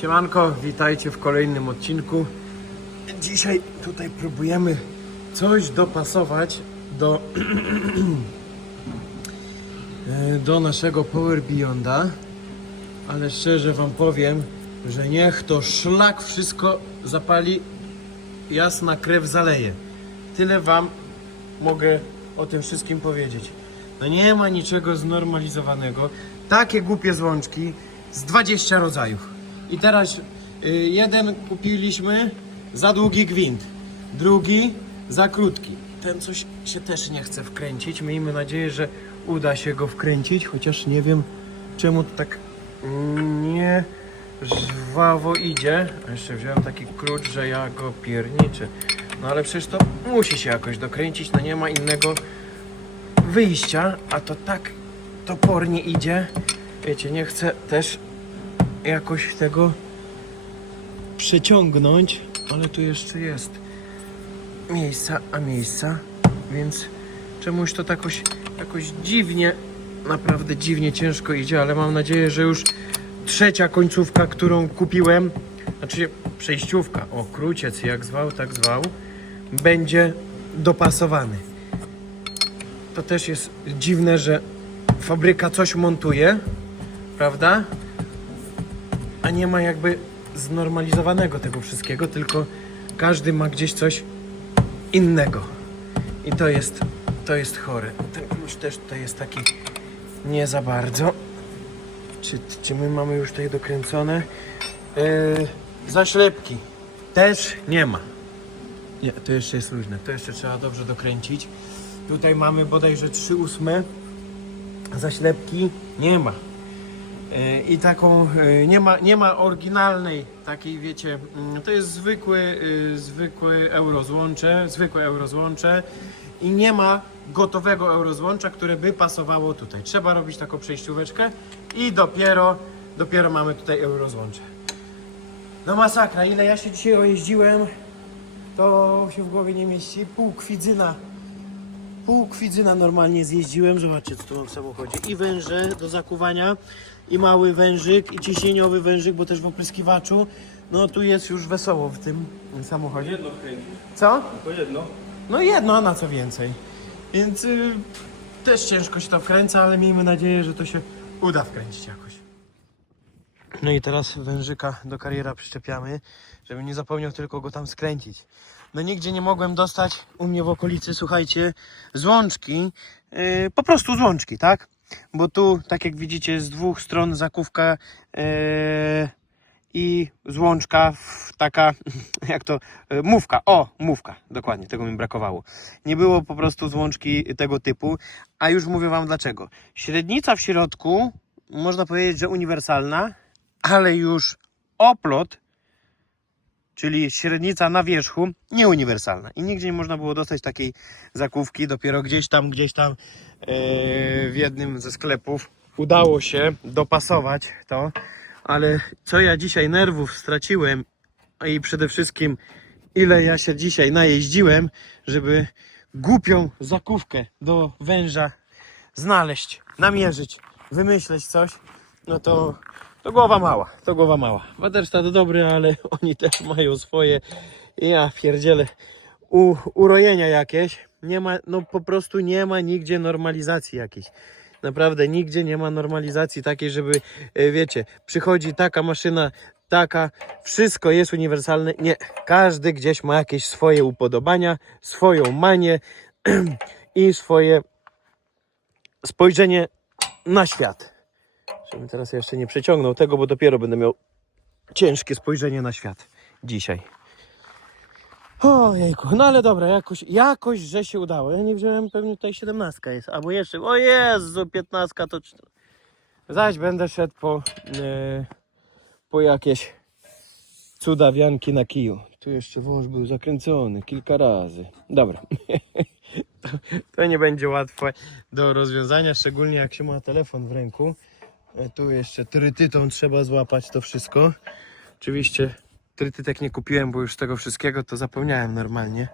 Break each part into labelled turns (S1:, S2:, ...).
S1: Siemanko, witajcie w kolejnym odcinku. Dzisiaj tutaj próbujemy coś dopasować do, e, do naszego Power Beyonda, ale szczerze Wam powiem, że niech to szlak wszystko zapali, jasna krew zaleje. Tyle Wam mogę o tym wszystkim powiedzieć. No nie ma niczego znormalizowanego. Takie głupie złączki z 20 rodzajów. I teraz y, jeden kupiliśmy za długi gwint, drugi za krótki. Ten coś się też nie chce wkręcić. Miejmy nadzieję, że uda się go wkręcić, chociaż nie wiem czemu to tak nie żwawo idzie. A jeszcze wziąłem taki klucz, że ja go pierniczę. No ale przecież to musi się jakoś dokręcić, no nie ma innego wyjścia, a to tak topornie idzie. Wiecie, nie chcę też jakoś tego przeciągnąć, ale tu jeszcze jest miejsca, a miejsca, więc czemuś to tak jakoś, dziwnie, naprawdę dziwnie ciężko idzie, ale mam nadzieję, że już trzecia końcówka, którą kupiłem, znaczy przejściówka, o króciec jak zwał, tak zwał, będzie dopasowany. To też jest dziwne, że fabryka coś montuje, prawda? A nie ma jakby znormalizowanego tego wszystkiego, tylko każdy ma gdzieś coś innego. I to jest, to jest chore. Ten klucz też tutaj jest taki nie za bardzo. Czy, czy my mamy już tutaj dokręcone? Yy, zaślepki też nie ma. Nie, to jeszcze jest luźne. To jeszcze trzeba dobrze dokręcić. Tutaj mamy bodajże 3 ósme. Zaślepki nie ma. E, I taką e, nie ma, nie ma oryginalnej takiej, wiecie, mm, to jest zwykły, y, zwykły eurozłącze, zwykłe eurozłącze i nie ma gotowego eurozłącza, które by pasowało tutaj. Trzeba robić taką przejścióweczkę i dopiero, dopiero mamy tutaj eurozłącze. No masakra, ile ja się dzisiaj ojeździłem, to się w głowie nie mieści. Pół kwidzyna pół kwidzyna normalnie zjeździłem. Zobaczcie, co tu mam w samochodzie. I węże do zakuwania, i mały wężyk, i ciśnieniowy wężyk, bo też w opryskiwaczu. No tu jest już wesoło w tym samochodzie.
S2: Jedno kręci,
S1: Co?
S2: tylko jedno.
S1: No jedno, a na co więcej. Więc y, też ciężko się to wkręca, ale miejmy nadzieję, że to się uda wkręcić jakoś. No i teraz wężyka do kariera przyczepiamy, żeby nie zapomniał tylko go tam skręcić. No nigdzie nie mogłem dostać u mnie w okolicy, słuchajcie, złączki, yy, po prostu złączki, tak? Bo tu, tak jak widzicie, z dwóch stron zakówka yy, i złączka taka, jak to, yy, mówka, o, mówka, dokładnie, tego mi brakowało. Nie było po prostu złączki tego typu, a już mówię Wam dlaczego. Średnica w środku, można powiedzieć, że uniwersalna, ale już oplot, czyli średnica na wierzchu, nieuniwersalna. I nigdzie nie można było dostać takiej zakówki, dopiero gdzieś tam, gdzieś tam e, w jednym ze sklepów udało się dopasować to, ale co ja dzisiaj nerwów straciłem i przede wszystkim ile ja się dzisiaj najeździłem, żeby głupią zakówkę do węża znaleźć, namierzyć, wymyśleć coś, no to, to głowa mała, to głowa mała. Warsztat dobry, ale oni też mają swoje, ja pierdzielę, u, urojenia jakieś. Nie ma, no po prostu nie ma nigdzie normalizacji jakiejś. Naprawdę nigdzie nie ma normalizacji takiej, żeby, e, wiecie, przychodzi taka maszyna, taka, wszystko jest uniwersalne. Nie, każdy gdzieś ma jakieś swoje upodobania, swoją manię i swoje spojrzenie na świat. Żebym teraz jeszcze nie przeciągnął tego, bo dopiero będę miał ciężkie spojrzenie na świat dzisiaj. O jejku, no ale dobra, jakoś, jakoś, że się udało. Ja nie wziąłem, pewnie tutaj 17 jest, albo jeszcze, o Jezu, 15 to... Zaś będę szedł po, e, po jakieś cudawianki na kiju. Tu jeszcze wąż był zakręcony kilka razy. Dobra. to, to nie będzie łatwe do rozwiązania, szczególnie jak się ma telefon w ręku. E, Tu jeszcze trytytą trzeba złapać to wszystko. Oczywiście trytytek nie kupiłem, bo już tego wszystkiego to zapomniałem normalnie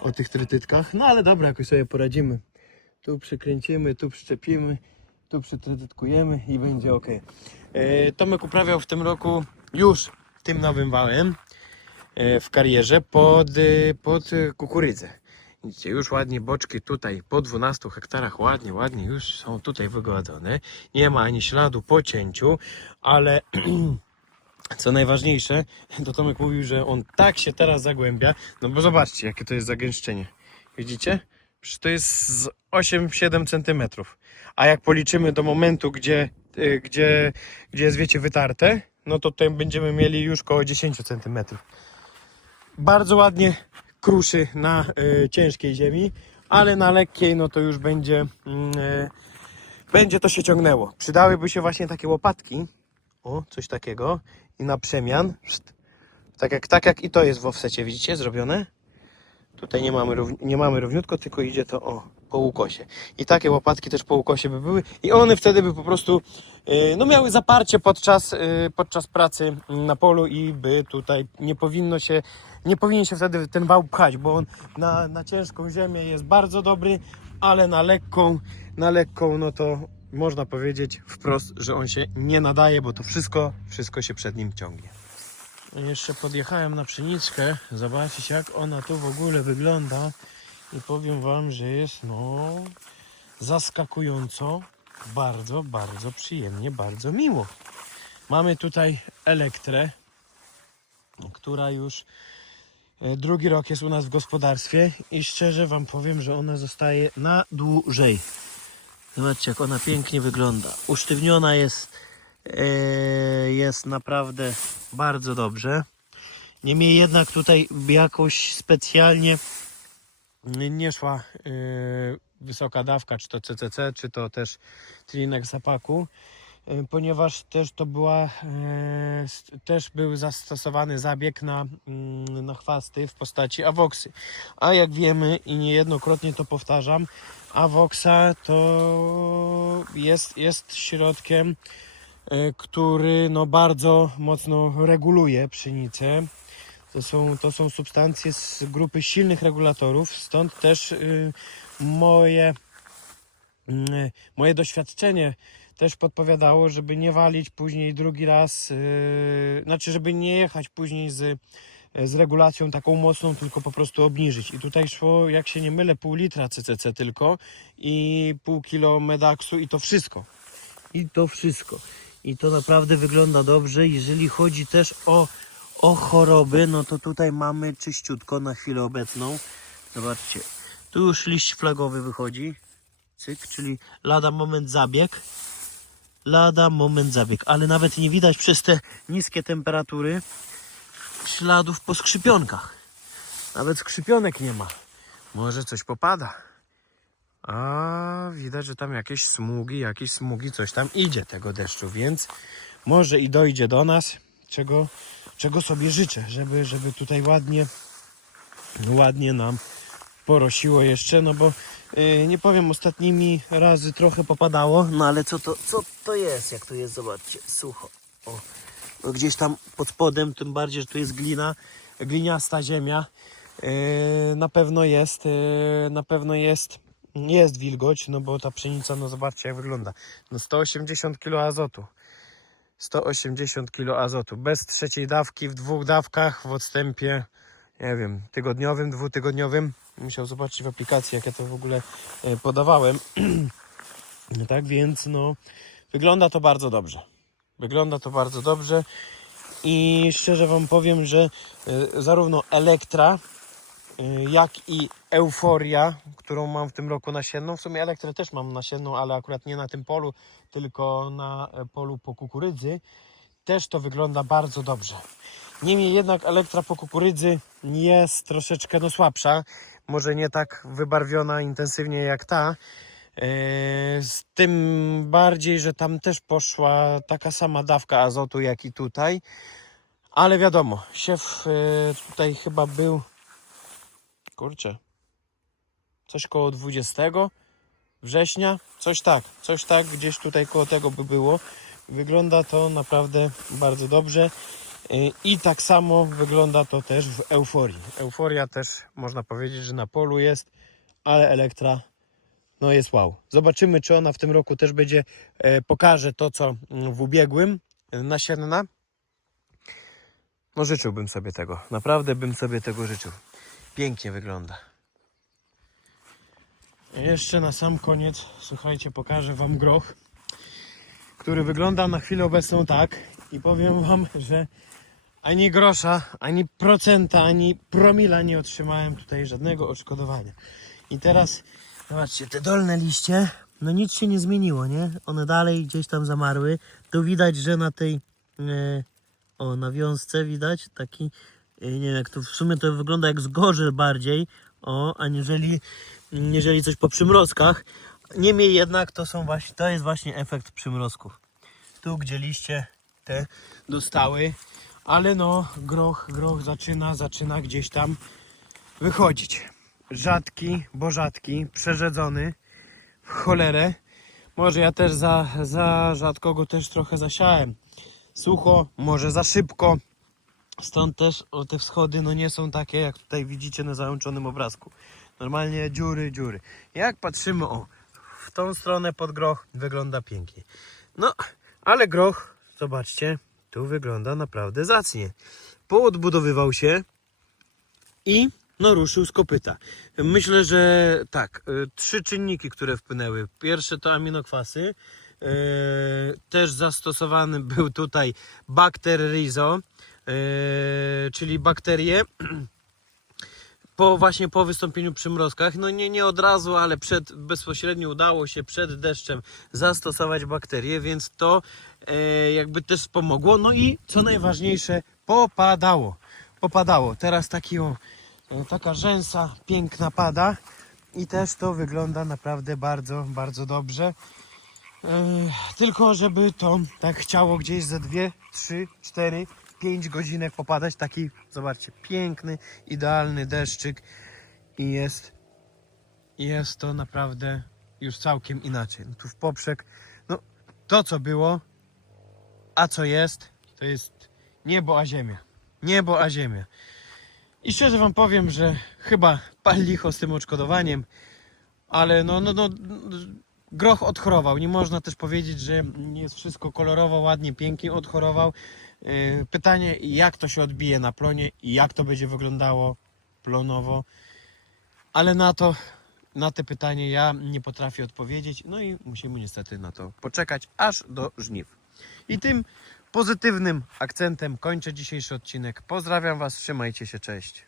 S1: o tych trytytkach. No ale dobra, jakoś sobie poradzimy. Tu przykręcimy, tu przyczepimy, tu przytrytytkujemy i będzie ok. E, Tomek uprawiał w tym roku już tym nowym wałem e, w karierze pod, e, pod kukurydzę. Widzicie, już ładnie boczki tutaj po 12 hektarach ładnie, ładnie już są tutaj wygodzone. Nie ma ani śladu po cięciu, ale co najważniejsze, to Tomek mówił, że on tak się teraz zagłębia, no bo zobaczcie jakie to jest zagęszczenie. Widzicie? Przecież to jest z 8-7 centymetrów. A jak policzymy do momentu, gdzie, y, gdzie, gdzie jest wiecie wytarte, no to tutaj będziemy mieli już koło 10 centymetrów. Bardzo ładnie kruszy na y, ciężkiej ziemi, ale na lekkiej no to już będzie, y, będzie to się ciągnęło. Przydałyby się właśnie takie łopatki, o coś takiego i na przemian, tak jak, tak jak i to jest w offsecie, widzicie, zrobione? Tutaj nie mamy, nie mamy równiutko, tylko idzie to o, po łukosie. I takie łopatki też po łukosie by były i one wtedy by po prostu y, no miały zaparcie podczas, y, podczas pracy na polu i by tutaj nie powinno się, nie powinien się wtedy ten wał pchać, bo on na, na ciężką ziemię jest bardzo dobry, ale na lekką, na lekką no to można powiedzieć wprost, że on się nie nadaje, bo to wszystko, wszystko się przed nim ciągnie. Jeszcze podjechałem na pszeniczkę, zobaczyć jak ona tu w ogóle wygląda i powiem Wam, że jest no zaskakująco, bardzo, bardzo przyjemnie, bardzo miło. Mamy tutaj elektrę, która już e, drugi rok jest u nas w gospodarstwie i szczerze Wam powiem, że ona zostaje na dłużej. Zobaczcie jak ona pięknie wygląda. Usztywniona jest, e, jest naprawdę bardzo dobrze. Niemniej jednak tutaj jakoś specjalnie nie szła e, wysoka dawka, czy to CCC, czy to też tlinek zapaku, e, ponieważ też to była, s- też był zastosowany zabieg na, mm, na chwasty w postaci awoksy. A jak wiemy i niejednokrotnie to powtarzam, awoksa to jest, jest środkiem, który no bardzo mocno reguluje pszenicę. To są, to są substancje z grupy silnych regulatorów, stąd też y, moje, y, moje doświadczenie też podpowiadało, żeby nie walić później drugi raz, y, znaczy żeby nie jechać później z, z regulacją taką mocną, tylko po prostu obniżyć. I tutaj szło, jak się nie mylę, pół litra CCC tylko i pół kilo Medaxu i to wszystko. I to wszystko. I to naprawdę wygląda dobrze. Jeżeli chodzi też o, o choroby, no to tutaj mamy czyściutko na chwilę obecną. Zobaczcie, tu już liść flagowy wychodzi. Cyk, czyli lada moment zabieg. Lada moment zabieg, ale nawet nie widać przez te niskie temperatury śladów po skrzypionkach. Nawet skrzypionek nie ma. Może coś popada. A widać, że tam jakieś smugi, jakieś smugi, coś tam idzie tego deszczu, więc może i dojdzie do nas, czego, czego sobie życzę, żeby, żeby tutaj ładnie, ładnie nam porosiło jeszcze, no bo yy, nie powiem, ostatnimi razy trochę popadało, no ale co to, co to jest, jak to jest, zobaczcie, sucho. O, no gdzieś tam pod spodem, tym bardziej, że tu jest glina, gliniasta ziemia, yy, na pewno jest, yy, na pewno jest jest wilgoć, no bo ta pszenica, no zobaczcie jak wygląda. No 180 kg azotu. 180 kg azotu. Bez trzeciej dawki, w dwóch dawkach, w odstępie, nie wiem, tygodniowym, dwutygodniowym. Musiał zobaczyć w aplikacji, jak ja to w ogóle e, podawałem. tak więc, no, wygląda to bardzo dobrze. Wygląda to bardzo dobrze. I szczerze Wam powiem, że e, zarówno Elektra, Y, jak i euforia, którą mam w tym roku nasienną. W sumie elektrę też mam nasienną, ale akurat nie na tym polu, tylko na e, polu po kukurydzy. Też to wygląda bardzo dobrze. Niemniej jednak elektra po kukurydzy jest troszeczkę no, słabsza. Może nie tak wybarwiona intensywnie jak ta. E, Z tym bardziej, że tam też poszła taka sama dawka azotu jak i tutaj. Ale wiadomo, siew e, tutaj chyba był kurczę, coś koło 20 września, coś tak, coś tak, gdzieś tutaj koło tego by było. Wygląda to naprawdę bardzo dobrze Yy, i tak samo wygląda to też w euforii. Euforia też można powiedzieć, że na polu jest, ale Elektra no jest wow. Zobaczymy, czy ona w tym roku też będzie, e, pokaże to, co mm, w ubiegłym, e, nasienna. No życzyłbym sobie tego. Naprawdę bym sobie tego życzył. Pięknie wygląda. Jeszcze na sam koniec, słuchajcie, pokażę Wam groch, który wygląda na chwilę obecną tak i powiem Wam, że ani grosza, ani procenta, ani promila nie otrzymałem tutaj żadnego odszkodowania. I teraz, zobaczcie, te dolne liście, no nic się nie zmieniło, nie? One dalej gdzieś tam zamarły. Tu widać, że na tej, e, o, na wiązce widać taki, e, nie wiem jak to, w sumie to wygląda jak zgorzel bardziej, o, aniżeli jeżeli coś po przymrozkach. Niemniej jednak to są właśnie, to jest właśnie efekt przymrozków. Tu gdzie liście te dostały, ale no groch, groch zaczyna, zaczyna gdzieś tam wychodzić. Rzadki, bo rzadki, przerzedzony w cholerę. Może ja też za, za rzadko go też trochę zasiałem. Sucho, może za szybko. Stąd też te wschody no nie są takie, jak tutaj widzicie na załączonym obrazku. Normalnie dziury, dziury. Jak patrzymy o, w tą stronę pod groch wygląda pięknie. No, ale groch, zobaczcie, tu wygląda naprawdę zacnie. Poodbudowywał się i no ruszył z kopyta. Myślę, że tak, y, trzy czynniki, które wpłynęły. Pierwsze to aminokwasy. y, Też zastosowany był tutaj bakter rhizo, y, czyli bakterie po właśnie po wystąpieniu przymrozkach, no nie, nie od razu, ale przed, bezpośrednio udało się przed deszczem zastosować bakterie, więc to e, jakby też pomogło. No i co najważniejsze, popadało. Popadało. Teraz taki, o, e, taka rzęsa piękna pada i też to wygląda naprawdę bardzo, bardzo dobrze. E, tylko żeby to tak chciało gdzieś za 2, 3, 4, 5 godzinek popadać. Taki, zobaczcie, piękny, idealny deszczyk i jest, jest to naprawdę już całkiem inaczej. Tu w poprzek, no to co było, a co jest, to jest niebo a ziemia. Niebo a ziemia. I szczerze wam powiem, że chyba pal licho z tym odszkodowaniem, ale no, no, no, groch odchorował. Nie można też powiedzieć, że jest wszystko kolorowo, ładnie, pięknie odchorował. Yy, Pytanie, jak to się odbije na plonie i jak to będzie wyglądało plonowo. Ale na to, na te pytanie ja nie potrafię odpowiedzieć. No i musimy niestety na to poczekać aż do żniw. I tym pozytywnym akcentem kończę dzisiejszy odcinek. Pozdrawiam Was, trzymajcie się, cześć.